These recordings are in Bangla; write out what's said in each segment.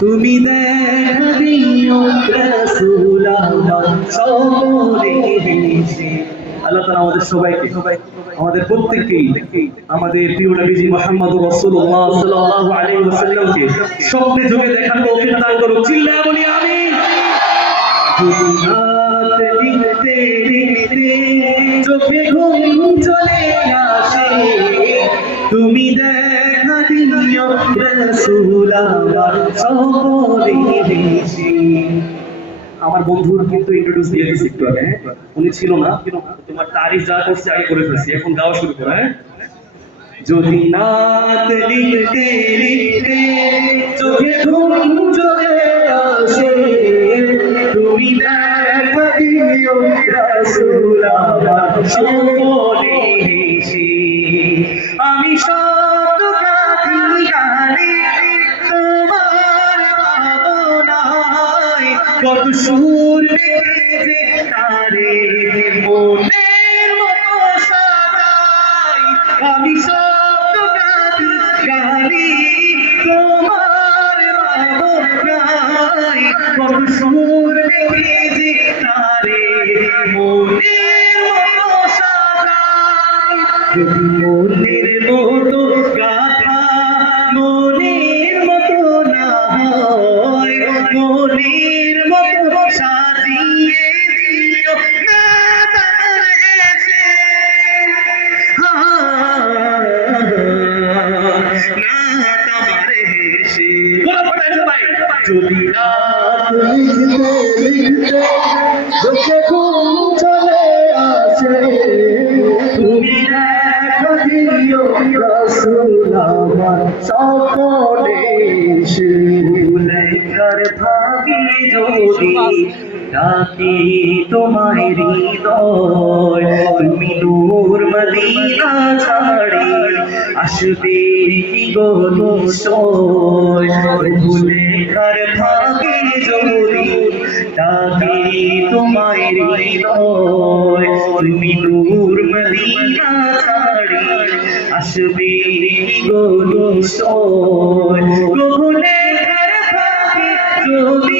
তুমি দেখা দিও রাসূলুল্লাহ সকলে বেশি আল্লাহ আমাদের সবাইকে, আমাদের প্রত্যেককেই আমাদের প্রিয় নবীজি মুহাম্মদ রাসূলুল্লাহ সাল্লাল্লাহু আলাইহি ওয়াসাল্লামকে স্বপ্নে যোগে দেখার তৌফিক দান করুন চিল্লায় বলি, আমিন। আমার বন্ধুর কিন্তু ইন্ট্রোডিউস দিয়ে দিচ্ছি একটু আগে হ্যাঁ? উনি ছিল না, তোমার তারিখ যা করছে আগে করে ফেলছি, এখন গাওয়া শুরু করো হ্যাঁ যদি নাত লিখতে লিখতে চোখে ঘুম চলে আসে কত সুর রেখেছে তারে মনের মতো সাজাই আমি সব গালি গালি তোমার ভাবনায় কত সুর রেখেছে তারে মনের মতো যদি মনের মতো বলো পড়াই সবাই যদি রাত লিখতে লিখতে চোখে ঘুম চলে আসে তুমি দেখা তোমায় হৃদয় তুমি নূর মদিনা ছাড়ি আসবে কি গো নিশ্চয় ভুলেখার ভাগে যদি ডাকি তোমায় তুমি নূর মদিনা ছাড়ি, আসবে কি গো নিশ্চয় ভুলেখার ভাগে যদি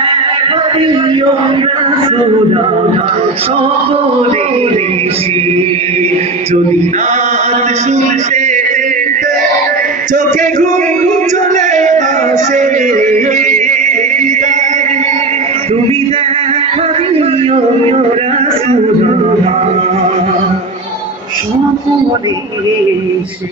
সকলে যদি রাত শুনছে চোখে ঘুম চলে আসে তুমি দেখা দিও সকলে বেশি